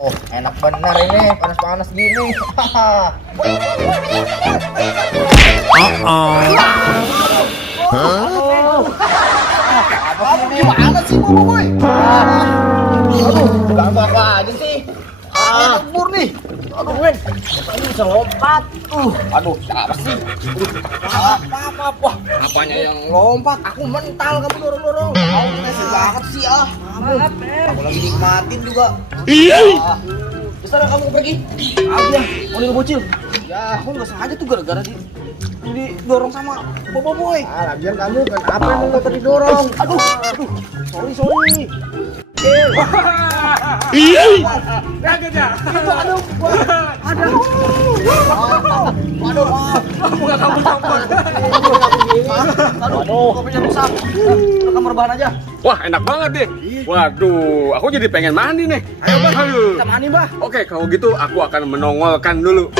Oh, enak bener ini, panas-panas gini. Kamu gimana sih, Boy? Aduh, gak aja sih. Kabur nih. Aduh, Wen. Ini bisa lompat. Aduh, siapa sih? Apa? Apanya yang lompat? Aku mental, kamu dorong-dorong. Kamu ngasih banget sih, Maaf, aku lagi nikmatin juga. Bisa kamu pergi. Aku ya, mau bocil. Ya, aku nggak sengaja tuh gara-gara didorong sama Boy. Lagian kamu kenapa emang nggak tadi dorong? Aduh, sorry. Kaget ya? Aduh. Bukan kampur-kampur. Aduh, kopinya rusak. Udah kamar bahan aja. Wah, enak banget deh. Waduh, aku jadi pengen mandi nih. Ayo, Bah. Ayo. Kita mandi, Bah. Oke, kalau gitu aku akan menongolkan dulu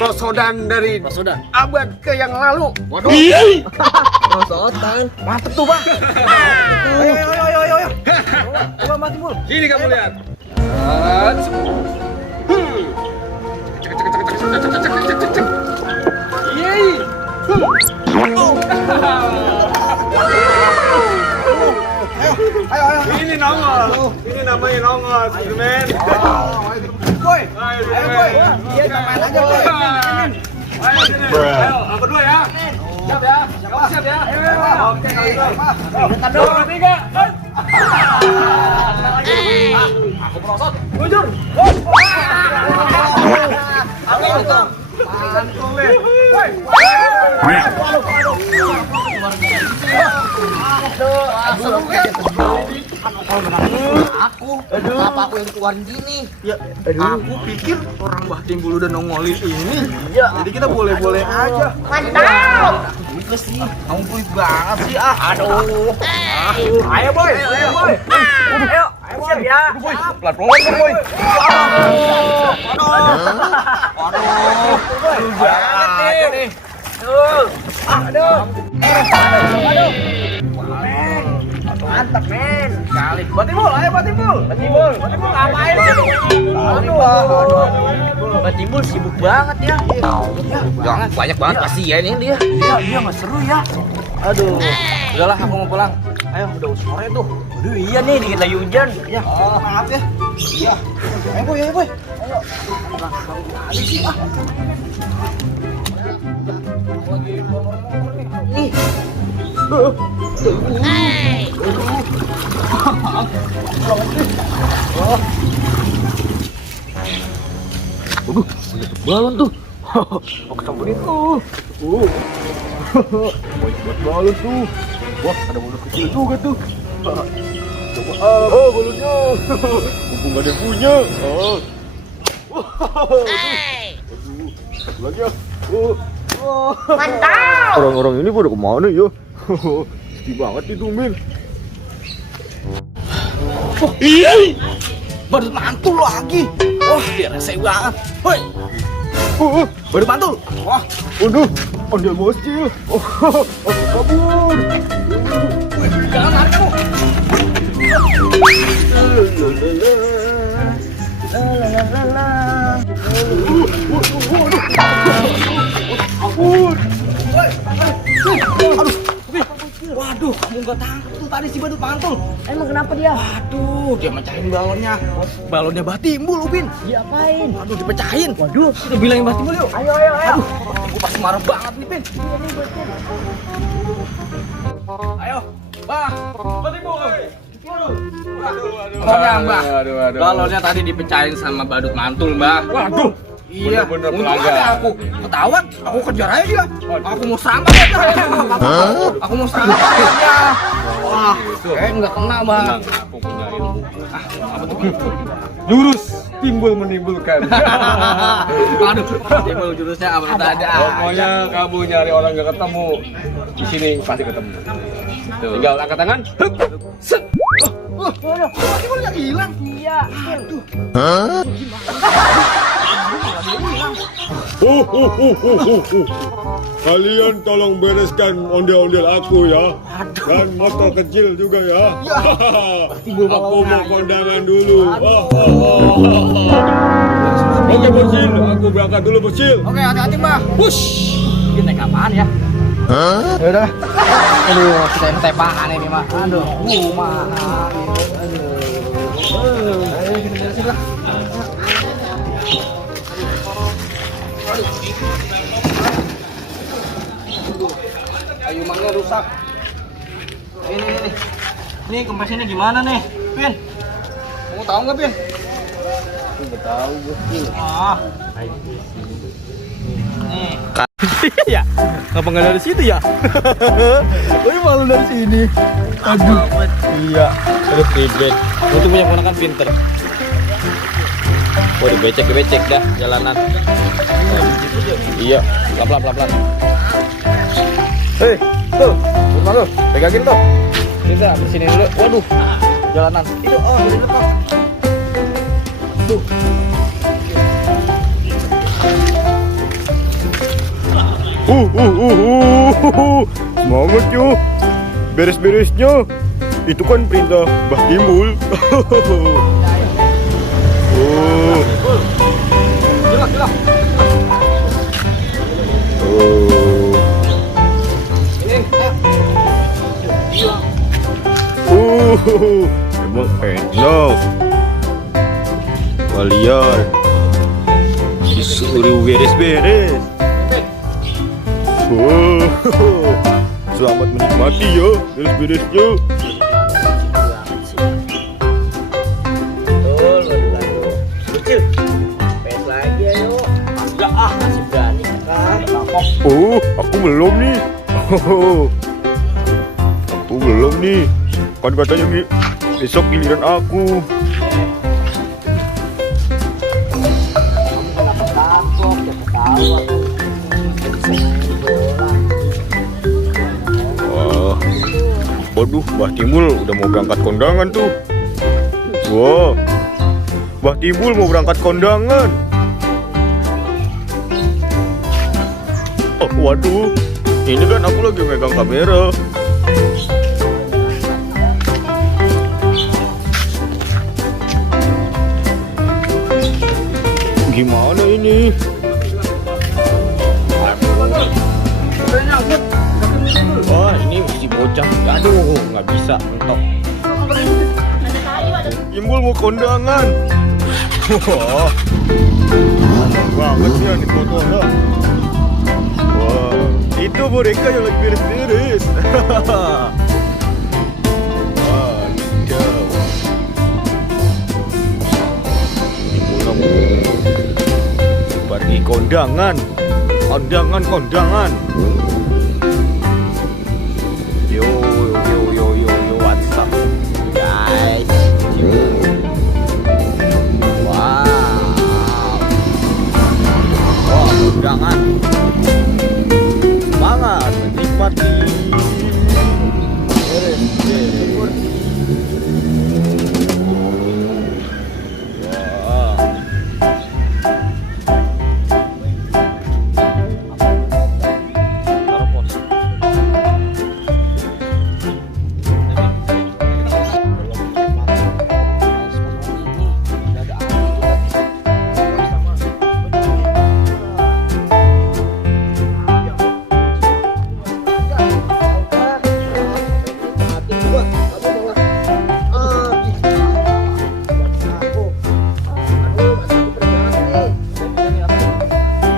prosodan dari abad ke yang lalu. Waduh. Prosodan. Mantep tuh, Bah. Ayo. Coba mati, Bul. Gini kamu lihat. Yeay. Ayo. Ini nongol. Ini namanya nongol, Superman. Boy. Ayo, Boy. Iya, kita main aja, Boy. Ayo sini. Ayo, aku berdua ya. Siap ya? Kamu siap ya? Oke, kalau gitu. Dua, tiga. Aku merosot. Bujur. Aku untung. Mantul deh. Woi. Kenapa aku yang keluarin gini? Ya, aku pikir orang Mbah Timbul udah nongolin ini. Iya. Jadi kita boleh-boleh aja. Mantap. Juga sih. Kamu pelit banget sih, Aduh. Ayo, Boy. Ayo, Boy. Ayo, siap ya. Pelan-pelan, Boy. Aduh. Banget nih. Aduh. Mantap, men. Kali. Batimbul, ayo Batimbul. Batimbul ngapain sih? Aduh. Batimbul sibuk banget ya. Jangan banyak banget pasien ini dia. Dia nggak seru ya. Aduh. Udahlah, aku mau pulang. Ayo, udah sore tuh. Aduh iya nih dikit lagi hujan. Ya, maaf ya. Iya. Ayo, Boy. Ayo. Nih. Balon tuh. Aku samperin tuh. Buat balon tuh. Wah, ada balon kecil juga tuh. Coba balonnya. Mumpung gak ada yang punya. Satu lagi ya. Mantap. Orang-orang ini pada kemana ya? Sedih banget itu, Min. Badut mantul lagi. Wah, dia rese banget. Woi. Badut mantul. Wah, Waduh, ada bocil. Kabur. jangan lari kamu. Kabur. Waduh, kamu nggak tangkap tadi si badut mantul. Emang kenapa dia? Waduh, dia mecahin balonnya. Balonnya Batimbul, Upin. Diapain? Aduh, dipecahin. Waduh, Kita bilangin Batimbul yuk. ayo. Aduh, gue pasti marah banget nih, Pin. Ayo, Bah. Batimbul. Balonnya, Mbak. Aduh. Balonnya tadi dipecahin sama badut mantul, Mbak. Waduh. Iya, Bener-bener untung pelanggan. ada aku ketahuan, aku kejar aja dia. Aku mau selamat ya, aku mau selamat ya. Wah, nggak kena, Bang. Tenang, aku punya ilmu. Apa tuh? Jurus timbul menimbulkan. Aduh, timbul jurusnya apa ada. Pokoknya kamu nyari orang gak ketemu, di sini pasti ketemu. Tinggal angkat tangan. Hup. Set. Timbul yang hilang. Iya. Aduh. Kalian tolong bereskan ondel-ondel aku ya. Dan motor kecil juga ya. Aku mau kondangan dulu. Oke Bocil, aku berangkat dulu Bocil. Oke, hati-hati Mbak. Push. Kita naik apaan ya? Hah? Ya udah. Aduh, kita yang tepaan ini mah. Aduh, mahal. Aduh. Ayo kita beresin lah. Ayo mangnya rusak. Ini. Ini kempesinnya gimana nih, Pin? Kamu tahu nggak, Pin? Nggak tahu gue. Ah. Nih. Ya, ngapa nggak dari situ ya? Wih malu dari sini. Aduh. Iya. Terus ribet. Untuk punya ponakan pinter. Waduh, becek dah jalanan. Iya, pelan. Hei, tuh, rumah lu, pegangin tuh. Kita bersini dulu. Waduh, jalanan. Itu udah lepas. Tuh. Semangat yo. Beres-beresnya. Itu kan perintah Mbah Timbul. Oh. Jelas. Oh. Ini, ayo. Emang enak. Kalian disuruh beres-beres. Selamat menikmati ya beres-beresnya. Kecil. Pes lagi ayo. Enggak masih berani kan. Aku belum nih. Aku belum nih. Kan katanya besok giliran aku. Wah, waduh, Mbah Timbul udah mau berangkat kondangan tuh. Wah, Mbah Timbul mau berangkat kondangan. Oh, waduh, ini kan aku lagi megang kamera. Gimana ini? Wah, ini si bocah. Aduh, nggak bisa mentok. Timbul mau kondangan. Wah, banget ya nih fotonya. Wah, itu mereka yang lagi beres-beres. Wah, jauh. Timbul mau pergi kondangan.